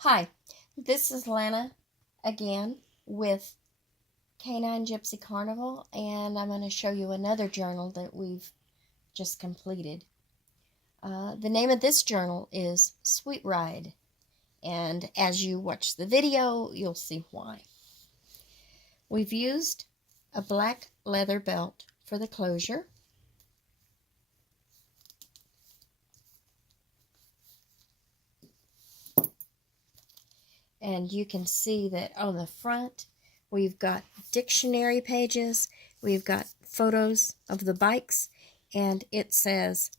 Hi, this is Lana again with Canine Gypsy Carnival, and I'm going to show you another journal that we've just completed. The name of this journal is Sweet Ride, and as you watch the video, you'll see why. We've used a black leather belt for the closure. And you can see that on the front, we've got dictionary pages, we've got photos of the bikes, and it says,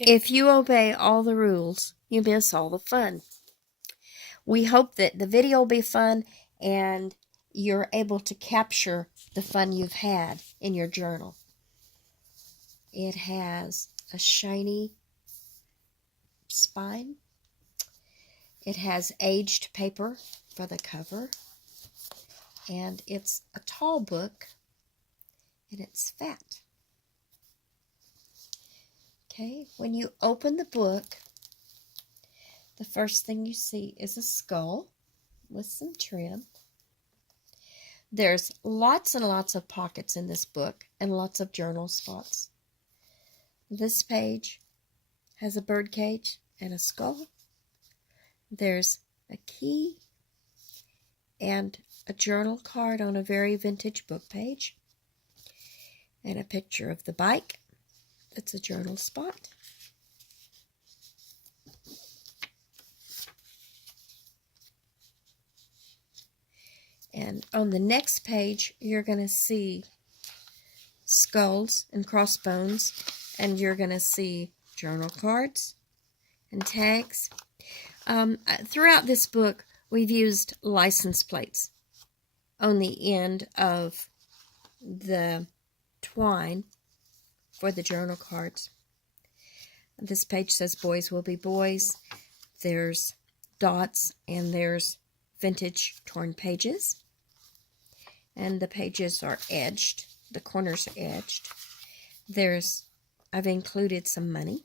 if you obey all the rules, you miss all the fun. We hope that the video will be fun and you're able to capture the fun you've had in your journal. It has a shiny spine. It has aged paper for the cover. And it's a tall book, and it's fat. Okay, when you open the book, the first thing you see is a skull with some trim. There's lots and lots of pockets in this book and lots of journal spots. This page has a bird cage and a skull. There's a key and a journal card on a very vintage book page, and a picture of the bike. That's a journal spot. And on the next page, you're going to see skulls and crossbones, and you're going to see journal cards and tags. Throughout this book, we've used license plates on the end of the twine for the journal cards. This page says boys will be boys. There's dots and there's vintage torn pages. And the pages are edged. The corners are edged. I've included some money.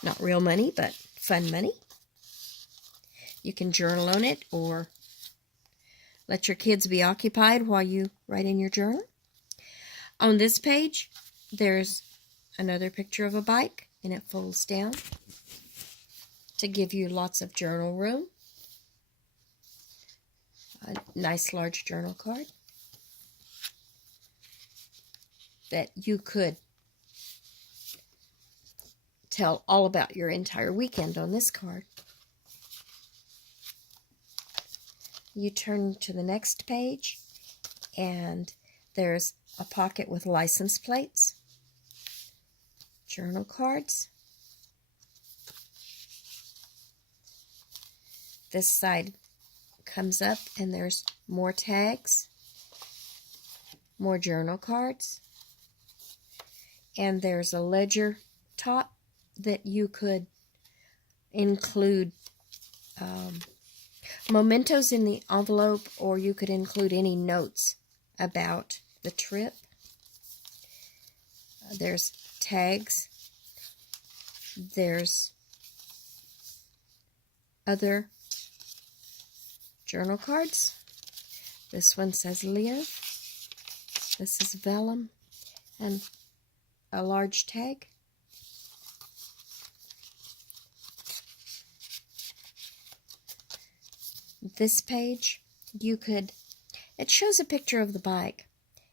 Not real money, but fun money. You can journal on it or let your kids be occupied while you write in your journal. On this page, there's another picture of a bike, and it folds down to give you lots of journal room. A nice large journal card that you could tell all about your entire weekend on this card. You turn to the next page, and there's a pocket with license plates, journal cards. This side comes up, and there's more tags, more journal cards, and there's a ledger top that you could include mementos in the envelope, or you could include any notes about the trip. There's tags. There's other journal cards. This one says live. This is vellum and a large tag. This page, it shows a picture of the bike,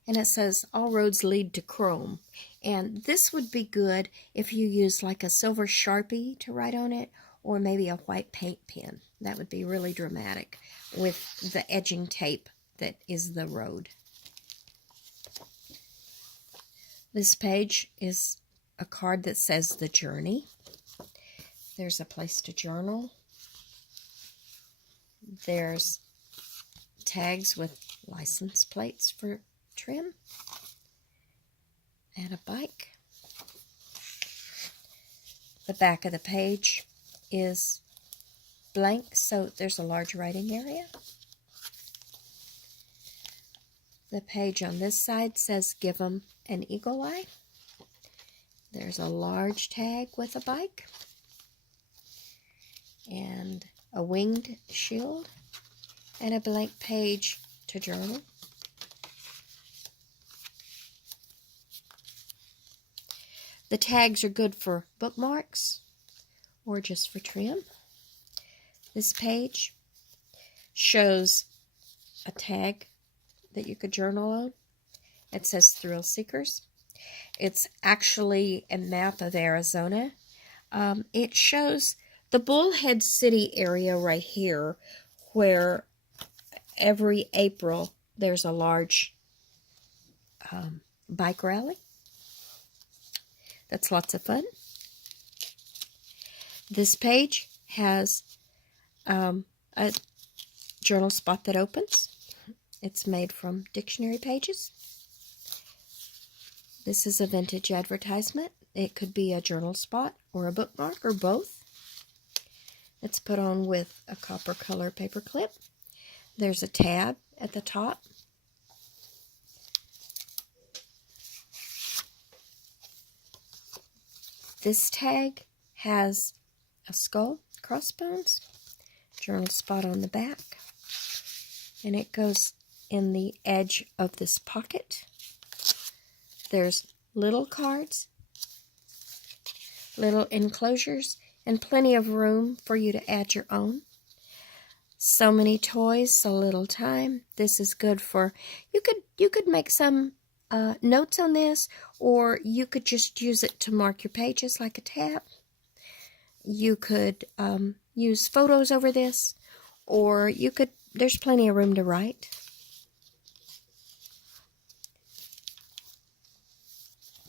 and it says all roads lead to Chrome. And this would be good if you use like a silver Sharpie to write on it, or maybe a white paint pen. That would be really dramatic with the edging tape that is the road. This page is a card that says the journey. There's a place to journal. There's tags with license plates for trim and a bike. The back of the page is blank, so there's a large writing area. The page on this side says give 'em an eagle eye. There's a large tag with a bike and a winged shield and a blank page to journal. The tags are good for bookmarks or just for trim. This page shows a tag that you could journal on. It says Thrill Seekers. It's actually a map of Arizona. It shows the Bullhead City area right here, where every April there's a large bike rally. That's lots of fun. This page has a journal spot that opens. It's made from dictionary pages. This is a vintage advertisement. It could be a journal spot or a bookmark or both. It's put on with a copper color paper clip. There's a tab at the top. This tag has a skull, crossbones, journal spot on the back, and it goes in the edge of this pocket. There's little cards, little enclosures, and plenty of room for you to add your own. So many toys, so little time. This is good for, you could make some notes on this, or you could just use it to mark your pages like a tab. You could use photos over this, or you could, there's plenty of room to write.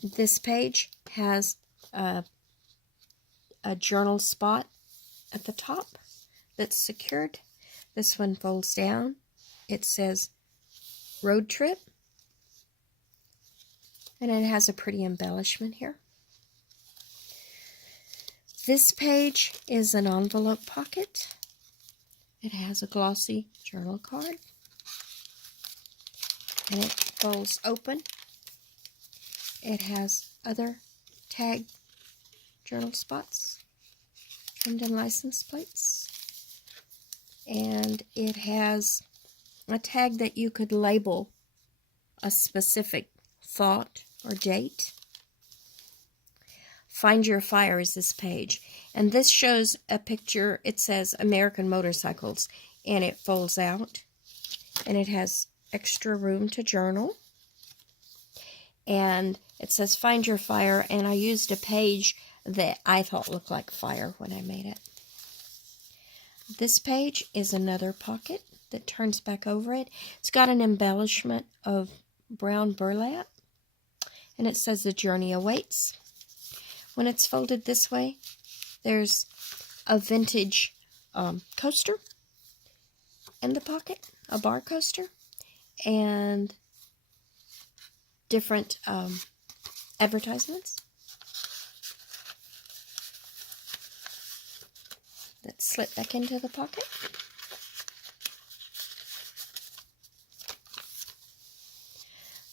This page has a journal spot at the top that's secured. This one folds down. It says road trip. And it has a pretty embellishment here. This page is an envelope pocket. It has a glossy journal card. And it folds open. It has other tag journal spots, trimmed in license plates. And it has a tag that you could label a specific thought or date. Find Your Fire is this page. And this shows a picture. It says American Motorcycles. And it folds out. And it has extra room to journal. And it says Find Your Fire. And I used a page that I thought looked like fire when I made it. This page is another pocket that turns back over it. It's got an embellishment of brown burlap. And it says The Journey Awaits. When it's folded this way, there's a vintage coaster in the pocket, a bar coaster, and different advertisements that slip back into the pocket.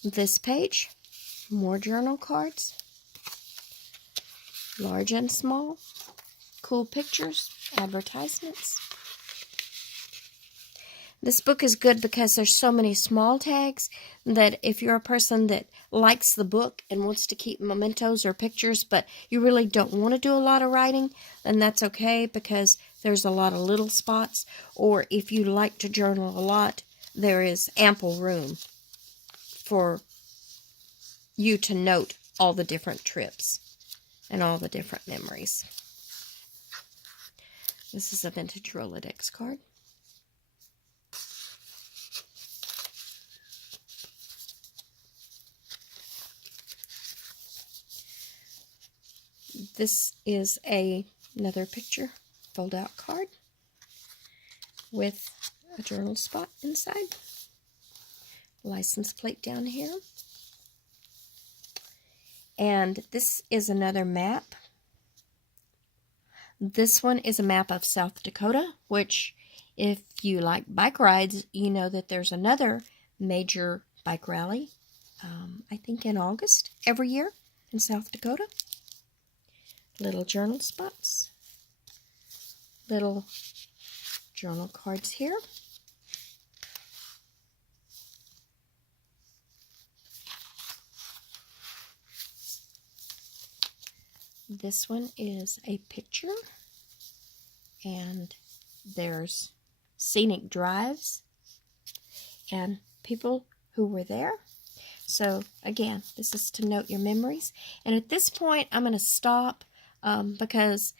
This page, more journal cards, large and small, cool pictures, advertisements. This book is good because there's so many small tags that if you're a person that likes the book and wants to keep mementos or pictures, but you really don't want to do a lot of writing, then that's okay because there's a lot of little spots. Or if you like to journal a lot, there is ample room for you to note all the different trips and all the different memories. This is a vintage Rolodex card. This is another picture fold-out card with a journal spot inside. License plate down here. And this is another map. This one is a map of South Dakota, which if you like bike rides, you know that there's another major bike rally, I think in August every year in South Dakota. little journal spots, little journal cards here. This one is a picture, and there's scenic drives and people who were there. So again, this is to note your memories. And at this point, I'm going to stop because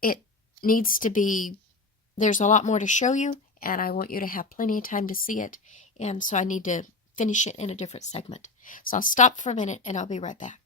it needs to be, there's a lot more to show you, and I want you to have plenty of time to see it. And so I need to finish it in a different segment. So I'll stop for a minute, and I'll be right back.